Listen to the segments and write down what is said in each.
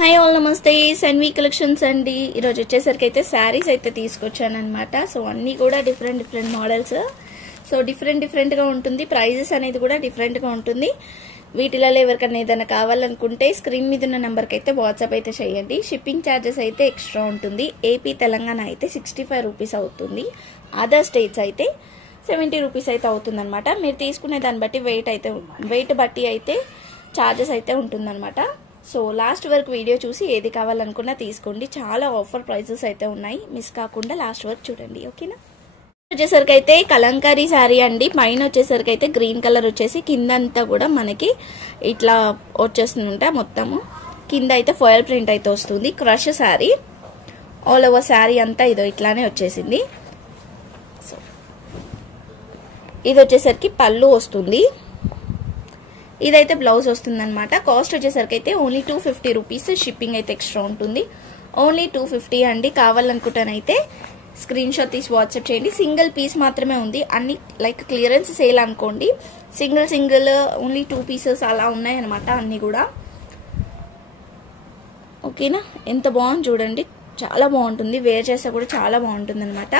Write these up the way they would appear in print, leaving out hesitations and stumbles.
Hi all నమస్తే Sanvi collections అండి. ఈరోజు వచ్చేసరికి అయితే శారీస్ అయితే తీసుకొచ్చాను అనమాట. సో అన్నీ కూడా డిఫరెంట్ మోడల్స్. సో డిఫరెంట్ గా ఉంటుంది. ప్రైజెస్ అనేది కూడా డిఫరెంట్ గా ఉంటుంది. వీటిలో ఎవరికైనా ఏదైనా కావాలనుకుంటే స్క్రీన్ మీద ఉన్న నెంబర్కి అయితే వాట్సాప్ అయితే చేయండి. షిప్పింగ్ ఛార్జెస్ అయితే ఎక్స్ట్రా ఉంటుంది. ఏపీ తెలంగాణ అయితే 65 రూపీస్ అవుతుంది. అదర్ స్టేట్స్ అయితే 70 రూపీస్ అయితే అవుతుంది అనమాట. మీరు తీసుకునే దాన్ని బట్టి వెయిట్ బట్టి అయితే ఛార్జెస్ అయితే ఉంటుందన్నమాట. సో లాస్ట్ వరకు వీడియో చూసి ఏది కావాలనుకున్నా తీసుకోండి. చాలా ఆఫర్ ప్రైజెస్ అయితే ఉన్నాయి. మిస్ కాకుండా లాస్ట్ వరకు చూడండి, ఓకేనా. వచ్చేసరికి అయితే కలంకారీ శారీ అండి. పైన వచ్చేసరికి అయితే గ్రీన్ కలర్ వచ్చేసి కిందంతా కూడా మనకి ఇట్లా వచ్చేస్తుందంట. మొత్తము కింద అయితే ఫాయిల్ ప్రింట్ అయితే వస్తుంది. Crush sari all over sari అంతా ఇదో ఇట్లానే వచ్చేసింది. సో ఇది వచ్చేసరికి పళ్ళు వస్తుంది. ఇదైతే బ్లౌజ్ వస్తుంది అనమాట. కాస్ట్ వచ్చేసరికి అయితే ఓన్లీ 250 రూపీస్. షిప్పింగ్ అయితే ఎక్స్ట్రా ఉంటుంది. ఓన్లీ 250 అండి. కావాలనుకుంటానైతే స్క్రీన్ షాట్ తీసి వాట్సాప్ చేయండి. సింగిల్ పీస్ మాత్రమే ఉంది. అన్ని లైక్ క్లియరెన్స్ సేల్ అనుకోండి. సింగిల్ ఓన్లీ 2 పీసెస్ అలా ఉన్నాయి అనమాట అన్ని కూడా, ఓకేనా. ఎంత బాగుంది చూడండి, చాలా బాగుంటుంది. వేర్ చేస్తే కూడా చాలా బాగుంటుంది అనమాట.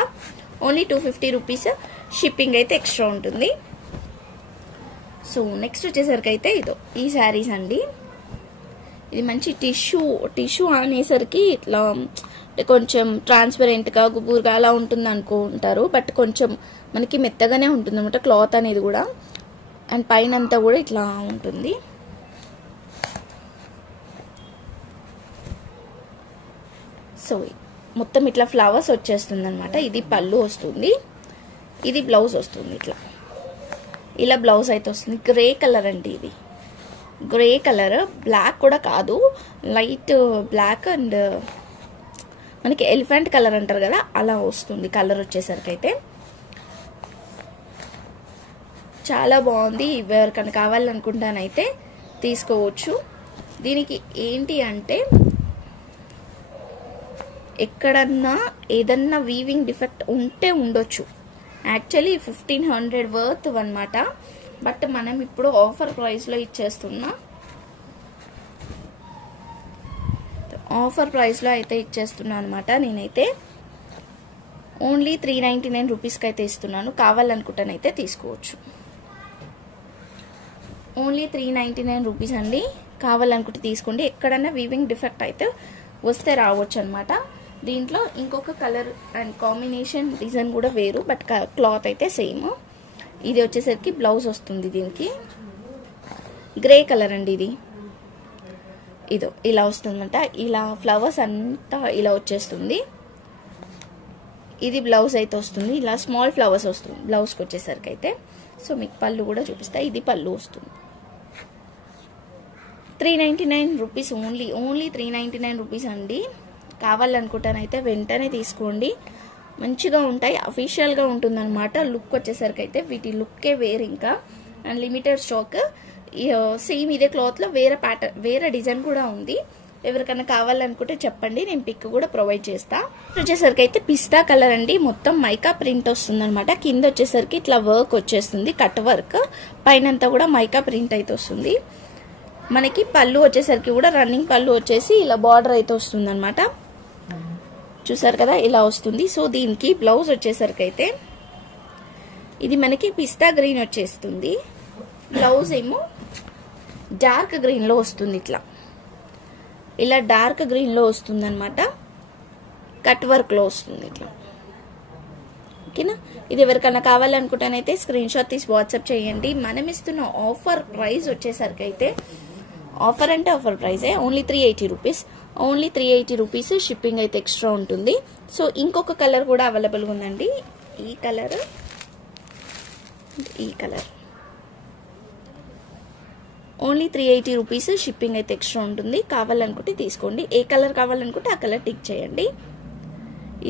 Only 250 rupees. షిప్పింగ్ అయితే ఎక్స్ట్రా ఉంటుంది. సో నెక్స్ట్ వచ్చేసరికి అయితే ఇదో ఈ శారీస్ అండి. ఇది మంచి టిష్యూ అనేసరికి ఇట్లా కొంచెం ట్రాన్స్పరెంట్గా గుబురుగా అలా ఉంటుంది అనుకుంటారు. బట్ కొంచెం మనకి మెత్తగానే ఉంటుంది అనమాట క్లాత్ అనేది కూడా. అండ్ పైన అంతా కూడా ఇట్లా ఉంటుంది. సో మొత్తం ఇట్లా ఫ్లవర్స్ వచ్చేస్తుంది అనమాట. ఇది పళ్ళు వస్తుంది, ఇది బ్లౌజ్ వస్తుంది. ఇలా బ్లౌజ్ అయితే వస్తుంది. గ్రే కలర్ అండి. ఇది గ్రే కలర్, బ్లాక్ కూడా కాదు, లైట్ బ్లాక్ అండ్ మనకి ఎలిఫెంట్ కలర్ అంటారు కదా, అలా వస్తుంది కలర్ వచ్చేసరికి అయితే. చాలా బాగుంది. ఎవరికైనా కావాలనుకుంటానైతే తీసుకోవచ్చు. దీనికి ఏంటి అంటే ఎక్కడన్నా ఏదన్నా వీవింగ్ డిఫెక్ట్ ఉంటే ఉండొచ్చు. యాక్చువల్లీ 1500 వర్త్ అనమాట. బట్ మనం ఇప్పుడు ఆఫర్ ప్రైస్లో ఇచ్చేస్తున్నా. ఆఫర్ ప్రైస్లో అయితే ఇచ్చేస్తున్నా అనమాట. నేనైతే ఓన్లీ 399 రూపీస్కి అయితే ఇస్తున్నాను. కావాలనుకుంటానైతే తీసుకోవచ్చు. ఓన్లీ 399 రూపీస్ అండి. కావాలనుకుంటే తీసుకోండి. ఎక్కడన్నా వీవింగ్ డిఫెక్ట్ అయితే వస్తే రావచ్చు అనమాట. దీంట్లో ఇంకొక కలర్ అండ్ కాంబినేషన్ డిజైన్ కూడా వేరు, బట్ క్లాత్ అయితే సేమ్. ఇది వచ్చేసరికి బ్లౌజ్ వస్తుంది. దీనికి గ్రే కలర్ అండి. ఇదో ఇలా వస్తుందన్నమాట. ఇలా ఫ్లవర్స్ అంతా ఇలా వచ్చేస్తుంది. ఇది బ్లౌజ్ అయితే వస్తుంది. ఇలా స్మాల్ ఫ్లవర్స్ వస్తుంది బ్లౌజ్కి వచ్చేసరికి అయితే. సో మీకు పళ్ళు కూడా చూపిస్తా. ఇది పళ్ళు వస్తుంది. 399 రూపీస్ ఓన్లీ 399 రూపీస్ అండి. కావాలనుకుంటానైతే వెంటనే తీసుకోండి. మంచిగా ఉంటాయి, అఫీషియల్గా ఉంటుందన్నమాట. లుక్ వచ్చేసరికి అయితే వీటి లుక్కే వేరు. ఇంకా అండ్ లిమిటెడ్ స్టాక్. సేమ్ ఇదే క్లాత్లో వేరే డిజైన్ కూడా ఉంది. ఎవరికైనా కావాలనుకుంటే చెప్పండి, నేను పిక్ కూడా ప్రొవైడ్ చేస్తా. వచ్చేసరికి అయితే పిస్తా కలర్ అండి. మొత్తం మైకా ప్రింట్ వస్తుంది అనమాట. కింద వచ్చేసరికి ఇట్లా వర్క్ వచ్చేస్తుంది, కట్ వర్క్. పైనంతా కూడా మైకా ప్రింట్ అయితే వస్తుంది. మనకి పళ్ళు వచ్చేసరికి కూడా రన్నింగ్ పళ్ళు వచ్చేసి ఇలా బార్డర్ అయితే వస్తుంది అనమాట. చూసారు కదా, ఇలా వస్తుంది. సో దీనికి బ్లౌజ్ వచ్చేసరికి అయితే ఇది మనకి పిస్తా గ్రీన్ వచ్చేస్తుంది. బ్లౌజ్ ఏమో డార్క్ గ్రీన్ లో వస్తుంది. ఇలా డార్క్ గ్రీన్ లో వస్తుంది అనమాట. కట్ వర్క్ లో వస్తుంది ఇట్లా, ఓకేనా. ఇది ఎవరికైనా కావాలనుకుంటానైతే స్క్రీన్ షాట్ తీసి వాట్సాప్ చేయండి. మనం ఇస్తున్న ఆఫర్ ప్రైస్ వచ్చేసరికి అయితే ఆఫర్ అంటే ఆఫర్ ప్రైజే. Only 380 rupees. Only 380 rupees. Shipping అయితే ఎక్స్ట్రా ఉంటుంది. సో ఇంకొక కలర్ కూడా అవైలబుల్గా ఉందండి. ఈ కలర్ ఓన్లీ 380 రూపీస్. షిప్పింగ్ అయితే ఎక్స్ట్రా ఉంటుంది. కావాలనుకుంటే తీసుకోండి. ఏ కలర్ కావాలనుకుంటే ఆ కలర్ టిక్ చేయండి.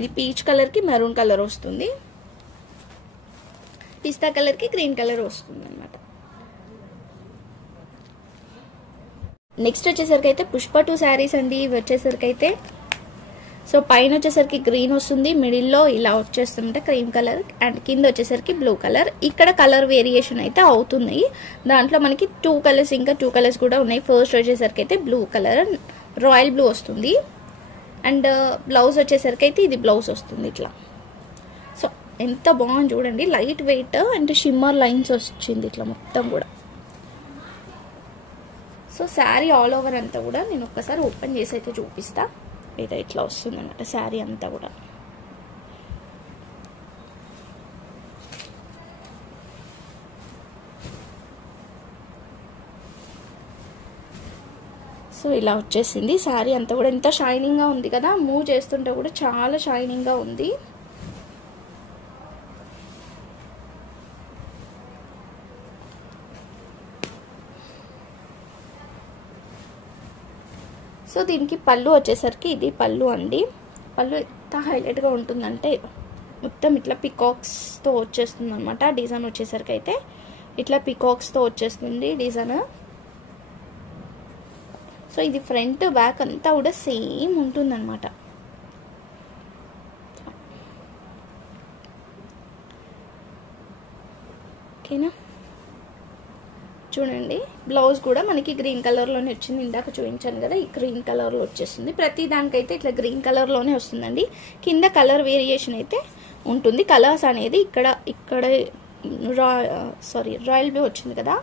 ఇది పీచ్ కలర్కి మెరూన్ కలర్ వస్తుంది. పిస్తా కలర్కి గ్రీన్ కలర్ వస్తుంది అనమాట. నెక్స్ట్ వచ్చేసరికి అయితే పుష్ప 2 శారీస్ అండి. ఇవి వచ్చేసరికి అయితే సో పైన వచ్చేసరికి గ్రీన్ వస్తుంది, మిడిల్లో ఇలా వచ్చేస్తుంటే క్రీమ్ కలర్, అండ్ కింద వచ్చేసరికి బ్లూ కలర్. ఇక్కడ కలర్ వేరియేషన్ అయితే అవుతుంది. దాంట్లో మనకి 2 కలర్స్ ఇంకా 2 కలర్స్ కూడా ఉన్నాయి. ఫస్ట్ వచ్చేసరికి అయితే బ్లూ కలర్ రాయల్ బ్లూ వస్తుంది. అండ్ బ్లౌజ్ వచ్చేసరికి అయితే ఇది బ్లౌజ్ వస్తుంది ఇట్లా. సో ఎంత బాగుంది చూడండి, light weight and shimmer lines వచ్చింది ఇట్లా మొత్తం కూడా. సో శారీ ఆల్ ఓవర్ అంతా కూడా నేను ఒక్కసారి ఓపెన్ చేసి అయితే చూపిస్తా. ఇది ఇట్లా వస్తుంది అన్నమాట శారీ అంతా కూడా. సో ఇలా వచ్చేసింది శారీ అంతా కూడా. ఎంత షైనింగ్గా ఉంది కదా, మూవ్ చేస్తుంటే కూడా చాలా షైనింగ్గా ఉంది. సో దీనికి పళ్ళు వచ్చేసరికి ఇది పళ్ళు అండి. పళ్ళు ఎంత హైలైట్గా ఉంటుందంటే మొత్తం ఇట్లా పికాక్స్తో వచ్చేస్తుంది అనమాట. డిజైన్ వచ్చేసరికి అయితే ఇట్లా పికాక్స్తో వచ్చేస్తుంది డిజైన్. సో ఇది ఫ్రంట్ బ్యాక్ అంతా కూడా సేమ్ ఉంటుందన్నమాట. ఓకేనా, చూడండి బ్లౌజ్ కూడా మనకి గ్రీన్ కలర్లోనే వచ్చింది. ఇందాక చూపించాను కదా, ఈ గ్రీన్ కలర్లో వచ్చేస్తుంది. ప్రతి దానికైతే ఇట్లా గ్రీన్ కలర్లోనే వస్తుందండి. కింద కలర్ వేరియేషన్ అయితే ఉంటుంది. కలర్స్ అనేది ఇక్కడ రాయల్ బ్లూ వచ్చింది కదా,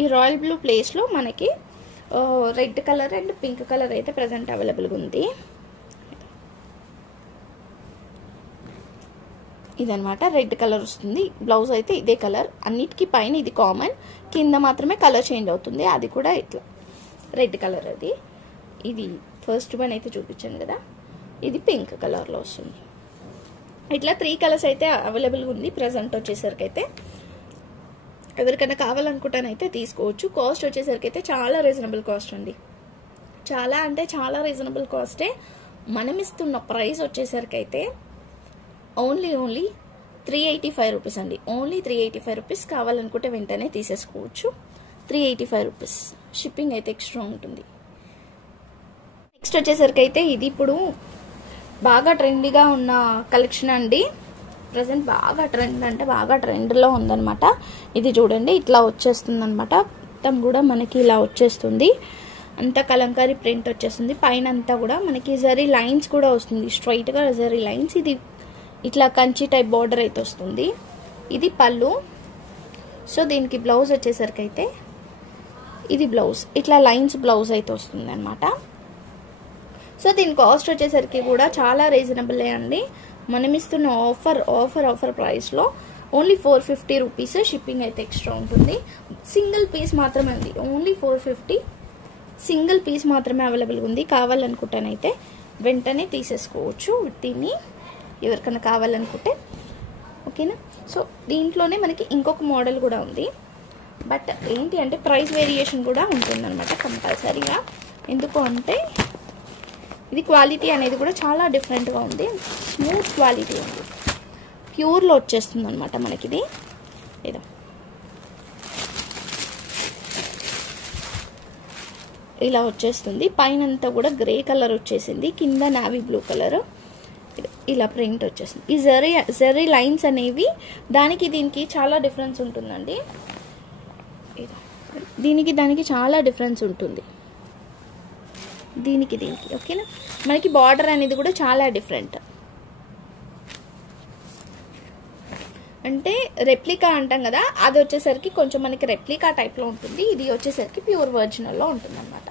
ఈ రాయల్ బ్లూ ప్లేస్లో మనకి red colour and pink colour అయితే ప్రజెంట్ అవైలబుల్గా ఉంది. ఇదనమాట రెడ్ కలర్ వస్తుంది. బ్లౌజ్ అయితే ఇదే కలర్, అన్నిటికీ పైన ఇది కామన్, కింద మాత్రమే కలర్ చేంజ్ అవుతుంది. అది కూడా ఇట్లా రెడ్ కలర్. అది ఇది ఫస్ట్ వన్ అయితే చూపించాను కదా, ఇది పింక్ కలర్లో వస్తుంది. ఇట్లా 3 కలర్స్ అయితే అవైలబుల్గా ఉంది ప్రజెంట్ వచ్చేసరికి అయితే. ఎవరికైనా కావాలనుకుంటానైతే తీసుకోవచ్చు. కాస్ట్ వచ్చేసరికి అయితే చాలా రీజనబుల్ కాస్ట్ అండి. చాలా అంటే చాలా రీజనబుల్ కాస్టే. మనం ఇస్తున్న ప్రైస్ వచ్చేసరికి అయితే ఓన్లీ 385 రూపీస్ అండి. Only 385 rupees. కావాలనుకుంటే వెంటనే తీసేసుకోవచ్చు. 385 రూపీస్. షిప్పింగ్ అయితే ఎక్స్ట్రా ఉంటుంది. నెక్స్ట్ వచ్చేసరికి అయితే ఇది ఇప్పుడు బాగా ట్రెండీగా ఉన్న కలెక్షన్ అండి. ప్రజెంట్ బాగా ట్రెండ్ అంటే బాగా ట్రెండ్లో ఉందన్నమాట. ఇది చూడండి ఇట్లా వచ్చేస్తుంది అనమాట. మొత్తం కూడా మనకి ఇలా వచ్చేస్తుంది. అంతా కలంకారీ ప్రింట్ వచ్చేస్తుంది. పైన అంతా కూడా మనకి జరీ లైన్స్ కూడా వస్తుంది, స్ట్రైట్గా జరీ లైన్స్. ఇది ఇట్లా కంచి టైప్ బార్డర్ అయితే వస్తుంది. ఇది పళ్ళు. సో దీనికి బ్లౌజ్ వచ్చేసరికి అయితే ఇది బ్లౌజ్, ఇట్లా లైన్స్ బ్లౌజ్ అయితే వస్తుంది అనమాట. సో దీని కాస్ట్ వచ్చేసరికి కూడా చాలా రీజనబుల్ అండి. మనం ఇస్తున్న ఆఫర్ ప్రైస్లో ఓన్లీ 450 రూపీస్. షిప్పింగ్ అయితే ఎక్స్ట్రా ఉంటుంది. సింగిల్ పీస్ మాత్రమే ఉంది, ఓన్లీ 450. సింగిల్ పీస్ మాత్రమే అవైలబుల్గా ఉంది. కావాలనుకుంటేనైతే వెంటనే తీసేసుకోవచ్చు దీన్ని, ఎవరికైనా కావాలనుకుంటే. ఓకేనా, సో దీంట్లోనే మనకి ఇంకొక మోడల్ కూడా ఉంది. బట్ ఏంటి అంటే ప్రైస్ వేరియేషన్ కూడా ఉంటుందన్నమాట కంపల్సరీగా. ఎందుకు అంటే ఇది క్వాలిటీ అనేది కూడా చాలా డిఫరెంట్గా ఉంది. స్మూత్ క్వాలిటీ ఉంది, ప్యూర్లో వచ్చేస్తుంది అనమాట మనకి. ఇది ఏదో ఇలా వచ్చేస్తుంది. పైన అంతా కూడా గ్రే కలర్ వచ్చేసింది, కింద నావీ బ్లూ కలర్ ఇలా ప్రింట్ వచ్చేసింది. ఈ జరీ లైన్స్ అనేవి దానికి దీనికి చాలా డిఫరెన్స్ ఉంటుందండి. దానికి చాలా డిఫరెన్స్ ఉంటుంది, దీనికి. ఓకేనా, మనకి బార్డర్ అనేది కూడా చాలా డిఫరెంట్. అంటే రెప్లికా అంటాం కదా, అది వచ్చేసరికి కొంచెం మనకి రెప్లికా టైప్లో ఉంటుంది. ఇది వచ్చేసరికి ప్యూర్ ఒరిజినల్లో ఉంటుంది అనమాట.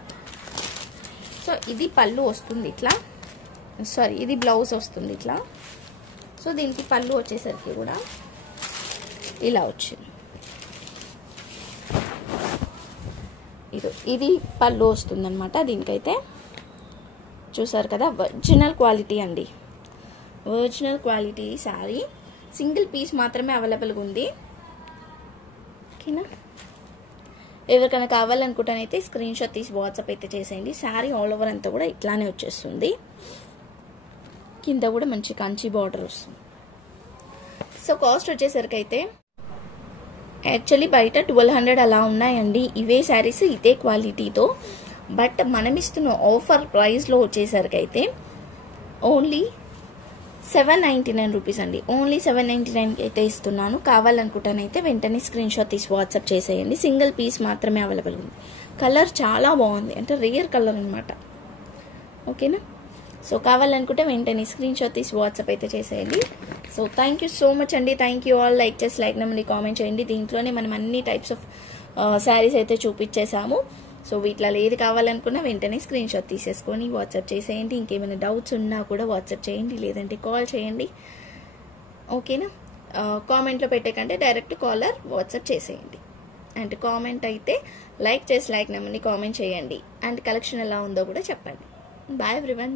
సో ఇది పళ్ళు వస్తుంది ఇట్లా, ఇది బ్లౌజ్ వస్తుంది ఇట్లా. సో దీనికి పళ్ళు వచ్చేసరికి కూడా ఇలా వచ్చింది. ఇది పళ్ళు వస్తుంది అనమాట. దీనికైతే చూసారు కదా, ఒరిజినల్ క్వాలిటీ అండి, original quality sari. Single piece మాత్రమే అవైలబుల్గా ఉంది. ఓకేనా, ఎవరికైనా కావాలనుకుంటానైతే స్క్రీన్ షాట్ తీసి వాట్సాప్ అయితే చేసేయండి. శారీ ఆల్ ఓవర్ అంతా కూడా ఇట్లానే వచ్చేస్తుంది. కింద కూడా మంచి కంచి బార్డర్ వస్తుంది. సో కాస్ట్ వచ్చేసరికి అయితే యాక్చువల్లీ బయట 1200 అలా ఉన్నాయండి ఇవే శారీస్ ఇదే క్వాలిటీతో. బట్ మనం ఇస్తున్న ఆఫర్ ప్రైస్లో వచ్చేసరికి అయితే ఓన్లీ 799 రూపీస్ అండి. ఓన్లీ 799 అయితే ఇస్తున్నాను. కావాలనుకుంటానైతే వెంటనే స్క్రీన్ షాట్ తీసి వాట్సాప్ చేసేయండి. సింగిల్ పీస్ మాత్రమే అవైలబుల్ ఉంది. కలర్ చాలా బాగుంది, అంటే రేర్ కలర్ అనమాట. ఓకేనా. సో కావాలనుకుంటే వెంటనే స్క్రీన్ షాట్ తీసి వాట్సాప్ అయితే చేసేయండి. So thank you so much అండి. Thank you all. లైక్ చేసి లైక్ నెంబర్ని కామెంట్ చేయండి. దీంట్లోనే మనం అన్ని టైప్స్ ఆఫ్ శారీస్ అయితే చూపించేసాము. సో వీటిలో ఏది కావాలనుకున్నా వెంటనే స్క్రీన్ షాట్ తీసేసుకొని వాట్సాప్ చేసేయండి. ఇంకేమైనా డౌట్స్ ఉన్నా కూడా వాట్సాప్ చేయండి, లేదంటే కాల్ చేయండి. ఓకేనా. కామెంట్లో పెట్టే కంటే డైరెక్ట్ కాలర్ వాట్సాప్ చేసేయండి. అండ్ కామెంట్ అయితే లైక్ చేసి లైక్ నెంబర్ని కామెంట్ చేయండి. అండ్ కలెక్షన్ ఎలా ఉందో కూడా చెప్పండి. Bye everyone.